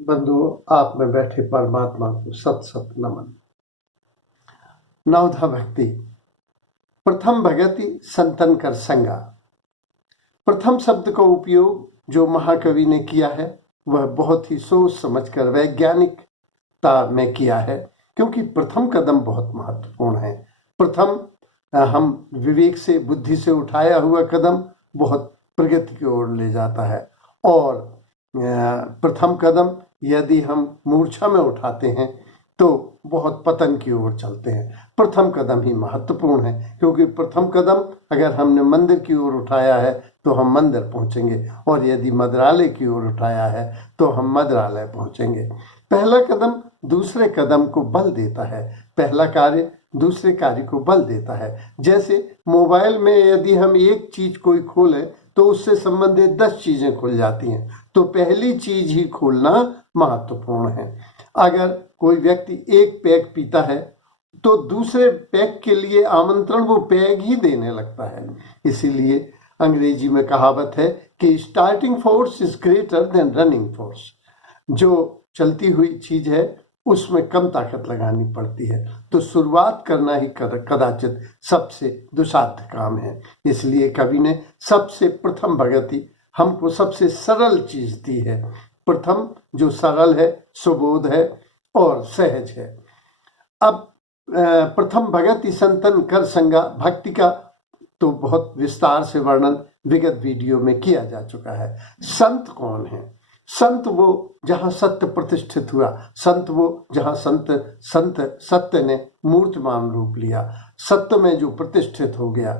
बंधुओं, आप में बैठे परमात्मा को सत सत नमन। नवधा भक्ति। प्रथम भगति संतन कर संगा। प्रथम शब्द का उपयोग जो महाकवि ने किया है वह बहुत ही सोच समझकर वैज्ञानिकता में किया है, क्योंकि प्रथम कदम बहुत महत्वपूर्ण है। प्रथम हम विवेक से, बुद्धि से उठाया हुआ कदम बहुत प्रगति की ओर ले जाता है, और प्रथम कदम यदि हम मूर्छा में उठाते हैं तो बहुत पतन की ओर चलते हैं। प्रथम कदम ही महत्वपूर्ण है, क्योंकि प्रथम कदम अगर हमने मंदिर की ओर उठाया है तो हम मंदिर पहुंचेंगे, और यदि मंदिरालय की ओर उठाया है तो हम मंदिरालय पहुंचेंगे। पहला कदम दूसरे कदम को बल देता है, पहला कार्य दूसरे कार्य को बल देता है। जैसे मोबाइल में यदि हम एक चीज कोई खोले तो उससे संबंधित 10 चीजें खुल जाती हैं, तो पहली चीज ही खोलना महत्वपूर्ण है। अगर कोई व्यक्ति एक पैग पीता है तो दूसरे पैग के लिए आमंत्रण वो पैग ही देने लगता है। इसीलिए अंग्रेजी में कहावत है कि starting force is greater than running force. जो चलती हुई चीज है उसमें कम ताकत लगानी पड़ती है, तो शुरुआत करना ही कदाचित सबसे दुस्साध्य काम है। इसलिए कवि ने सबसे प्रथम भगति हमको सबसे सरल चीज दी है। प्रथम जो सरल है, सुबोध है और सहज है। अब प्रथम भगति संतन कर संगा। भक्ति का तो बहुत विस्तार से वर्णन विगत वीडियो में किया जा चुका है। संत कौन है? संत वो जहां सत्य प्रतिष्ठित हुआ, संत वो जहां संत सत्य ने मूर्तिमान रूप लिया, सत्य में जो प्रतिष्ठित हो गया।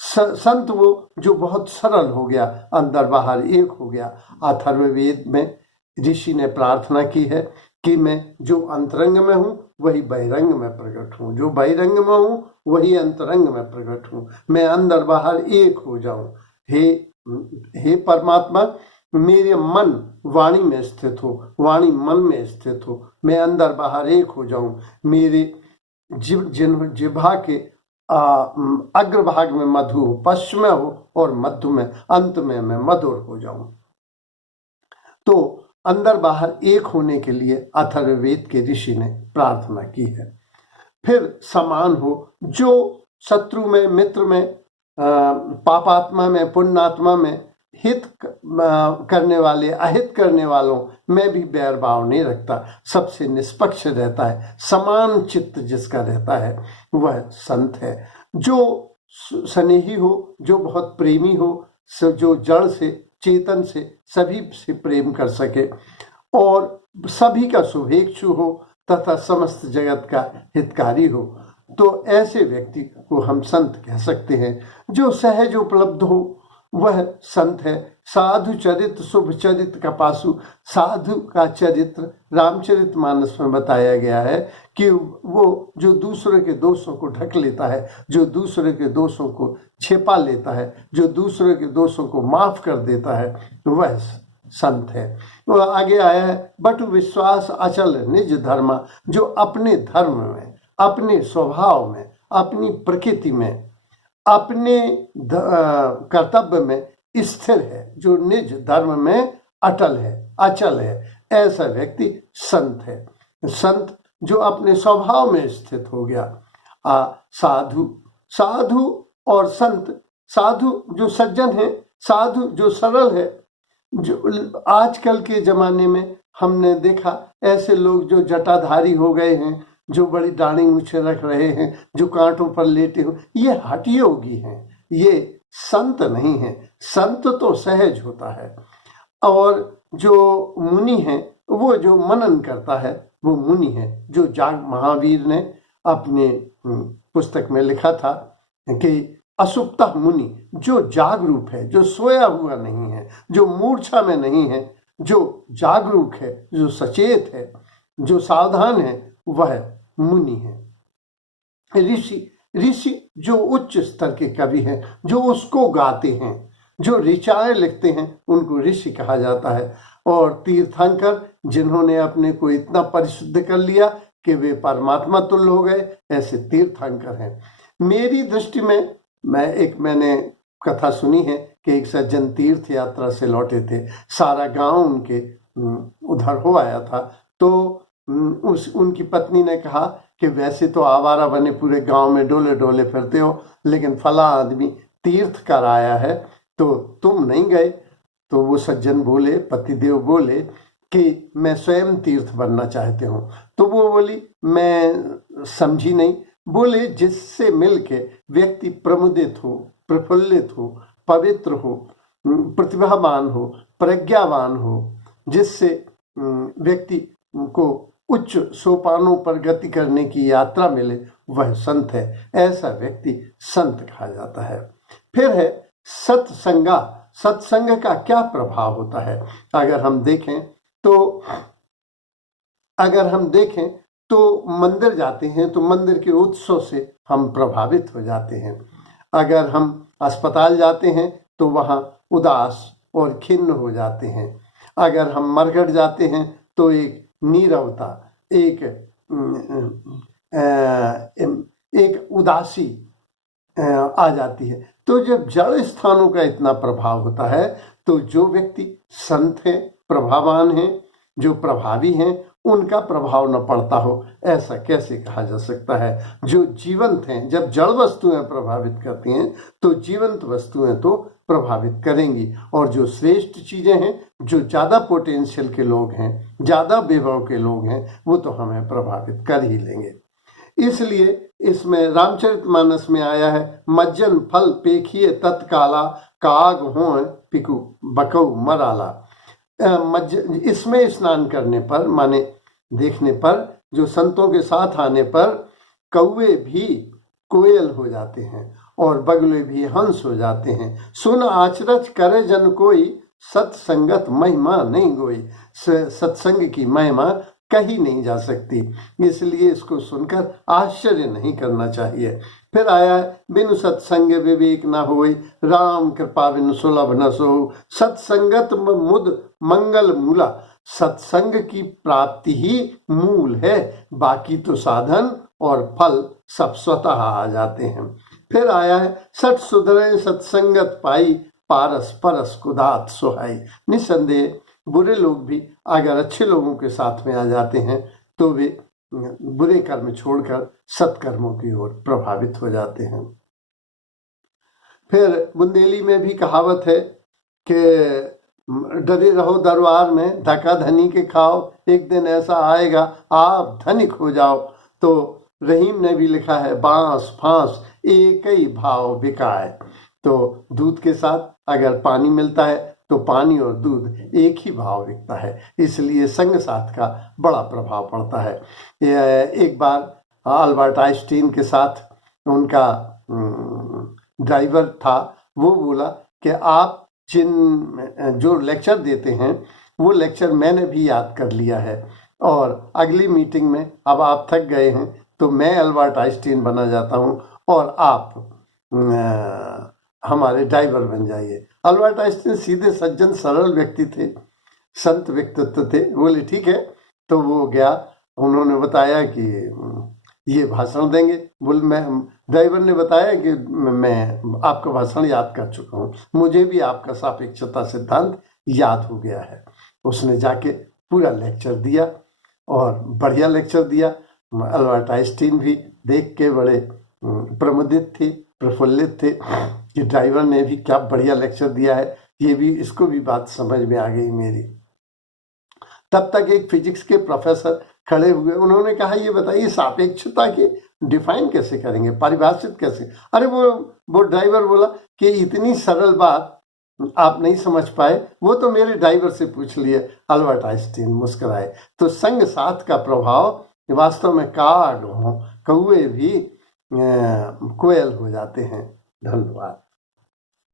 संत वो जो बहुत सरल हो गया, अंदर बाहर एक हो गया। अथर्ववेद में ऋषि ने प्रार्थना की है कि मैं जो अंतरंग में हूँ वही बहिरंग में प्रकट हूँ, जो बहिरंग में हूँ वही अंतरंग में प्रकट हूँ, मैं अंदर बाहर एक हो जाऊं। हे परमात्मा, मेरे मन वाणी में स्थित हो, वाणी मन में स्थित हो, मैं अंदर बाहर एक हो जाऊं। मेरे जिह्वा के अग्रभाग में मधु हो, पश्चिम में हो और मध्य में, अंत में मैं मधुर हो जाऊं। तो अंदर बाहर एक होने के लिए अथर्ववेद के ऋषि ने प्रार्थना की है। फिर समान हो, जो शत्रु में, मित्र में, पापात्मा में, पुण्यात्मा में, हित करने वाले, अहित करने वालों में भी बैर भाव नहीं रखता, सबसे निष्पक्ष रहता है, समान चित्त जिसका रहता है वह संत है। जो स्नेही हो, जो बहुत प्रेमी हो, जो जड़ से, चेतन से, सभी से प्रेम कर सके और सभी का शुभेच्छु हो तथा समस्त जगत का हितकारी हो, तो ऐसे व्यक्ति को हम संत कह सकते हैं। जो सहज उपलब्ध हो वह संत है। साधु चरित्र शुभ चरित्र का पासु। साधु का चरित्र रामचरितमानस में बताया गया है कि वो जो दूसरे के दोषों को ढक लेता है, जो दूसरे के दोषों को छिपा लेता है, जो दूसरे के दोषों को माफ कर देता है, वह संत है। वो आगे आया है, बटु विश्वास अचल निज धर्म। जो अपने धर्म में, अपने स्वभाव में, अपनी प्रकृति में, अपने कर्तव्य में स्थिर है, जो निज धर्म में अटल है, अचल है, ऐसा व्यक्ति संत है। संत जो अपने स्वभाव में स्थित हो गया। साधु और संत। साधु जो सज्जन है, साधु जो सरल है। जो आजकल के जमाने में हमने देखा ऐसे लोग जो जटाधारी हो गए हैं, जो बड़ी दाढ़ी मूछें रख रहे हैं, जो कांटों पर लेटे हो, ये हठ योगी हैं, ये संत नहीं है। संत तो सहज होता है। और जो मुनि है वो जो मनन करता है वो मुनि है। जो महावीर ने अपने पुस्तक में लिखा था कि असुप्ता मुनि, जो जागरूक है, जो सोया हुआ नहीं है, जो मूर्छा में नहीं है, जो जागरूक है, जो सचेत है, जो सावधान है, वह मुनि है। ऋषि जो उच्च स्तर के कवि हैं, जो उसको गाते हैं, जो ऋचाएं लिखते हैं, उनको ऋषि कहा जाता है। और तीर्थंकर जिन्होंने अपने को इतना परिशुद्ध कर लिया कि वे परमात्मा तुल्य हो गए, ऐसे तीर्थंकर हैं। मेरी दृष्टि में मैंने कथा सुनी है कि एक सज्जन तीर्थ यात्रा से लौटे थे, सारा गांव उनके उधर हो आया था, तो उनकी पत्नी ने कहा कि वैसे तो आवारा बने पूरे गांव में डोले डोले फिरते हो, लेकिन फला आदमी तीर्थ कर आया है तो तुम नहीं गए। तो वो सज्जन बोले, पतिदेव बोले कि मैं स्वयं तीर्थ बनना चाहते हूँ। तो वो बोली, मैं समझी नहीं। बोले, जिससे मिलके व्यक्ति प्रमुदित हो, प्रफुल्लित हो, पवित्र हो, प्रतिभावान हो, प्रज्ञावान हो, जिससे व्यक्ति को उच्च सोपानों पर गति करने की यात्रा मिले, वह संत है। ऐसा व्यक्ति संत कहा जाता है। फिर है सत्संगा। सत्संग का क्या प्रभाव होता है? अगर हम देखें तो मंदिर जाते हैं तो मंदिर के उत्सव से हम प्रभावित हो जाते हैं। अगर हम अस्पताल जाते हैं तो वहाँ उदास और खिन्न हो जाते हैं। अगर हम मरघट जाते हैं तो एक नीरवता, एक उदासी आ जाती है। तो जब जड़ स्थानों का इतना प्रभाव होता है तो जो व्यक्ति संत हैं, प्रभावान हैं, जो प्रभावी हैं, उनका प्रभाव न पड़ता हो, ऐसा कैसे कहा जा सकता है? जो जीवंत हैं, जब जड़ वस्तुएं प्रभावित करती हैं तो जीवंत वस्तुएं तो प्रभावित करेंगी। और जो श्रेष्ठ चीजें हैं, जो ज्यादा पोटेंशियल के लोग हैं, ज्यादा विभव के लोग हैं, वो तो हमें प्रभावित कर ही लेंगे। इसलिए इसमें रामचरितमानस में आया है, मज्जन फल पेखिए तत्काला, काग हो पिकु बकऊ मराला। इसमें स्नान करने पर, माने देखने पर, जो संतों के साथ आने पर कौवे भी कोयल हो जाते हैं और बगले भी हंस हो जाते हैं। सुन आचरज करे जन कोई, सत्संगत महिमा नहीं गोई। सत्संग की महिमा कही नहीं जा सकती, इसलिए इसको सुनकर आश्चर्य नहीं करना चाहिए। फिर आया है, बिनु सत्संग विवेक न होई, राम कृपा बिनु सुलभ न सोऊ। सत्संगत मुद मंगल मूला। सत्संग की प्राप्ति ही मूल है, बाकी तो साधन और फल सब स्वतः आ जाते हैं। फिर आया है, सठ सुधरे सत्संगत पाई, पारस परस कुदात सुहाई। निसंदेह बुरे लोग भी अगर अच्छे लोगों के साथ में आ जाते हैं तो वे बुरे कर्म छोड़कर सत्कर्मों की ओर प्रभावित हो जाते हैं। फिर बुंदेली में भी कहावत है कि डरे रहो दरबार में, धक्का धनी के खाओ, एक दिन ऐसा आएगा आप धनिक हो जाओ। तो रहीम ने भी लिखा है, बांस फांस एक ही भाव बिकाए। तो दूध के साथ अगर पानी मिलता है तो पानी और दूध एक ही भाव बिकता है, इसलिए संग साथ का बड़ा प्रभाव पड़ता है। एक बार अल्बर्ट आइंस्टीन के साथ उनका ड्राइवर था, वो बोला कि आप जो लेक्चर देते हैं वो लेक्चर मैंने भी याद कर लिया है, और अगली मीटिंग में अब आप थक गए हैं तो मैं अल्बर्ट आइंस्टीन बना जाता हूँ और आप हमारे ड्राइवर बन जाइए। अल्बर्ट आइंस्टीन सीधे सज्जन सरल व्यक्ति थे, संत व्यक्तित्व थे। बोले ठीक है। तो वो गया, उन्होंने बताया कि ये भाषण देंगे। मैं ड्राइवर ने बताया कि मैं आपका भाषण याद कर चुका हूँ, मुझे भी आपका सापेक्षता सिद्धांत याद हो गया है। उसने जाके पूरा लेक्चर दिया और बढ़िया लेक्चर दिया। अल्बर्ट आइंस्टीन भी देख के बड़े प्रमुदित थे, प्रफुल्लित थे कि ड्राइवर ने भी क्या बढ़िया लेक्चर दिया है, ये भी, इसको भी बात समझ में आ गई मेरी। तब तक एक फिजिक्स के प्रोफेसर खड़े हुए, उन्होंने कहा, ये बताइए सापेक्षता की डिफाइन कैसे करेंगे, परिभाषित कैसे? अरे वो ड्राइवर बोला कि इतनी सरल बात आप नहीं समझ पाए, वो तो मेरे ड्राइवर से पूछ लिए। अल्बर्ट आइंस्टीन मुस्कुराए। तो संग साथ का प्रभाव वास्तव में काग हो, कौवे भी कोयल हो जाते हैं। धन्यवाद।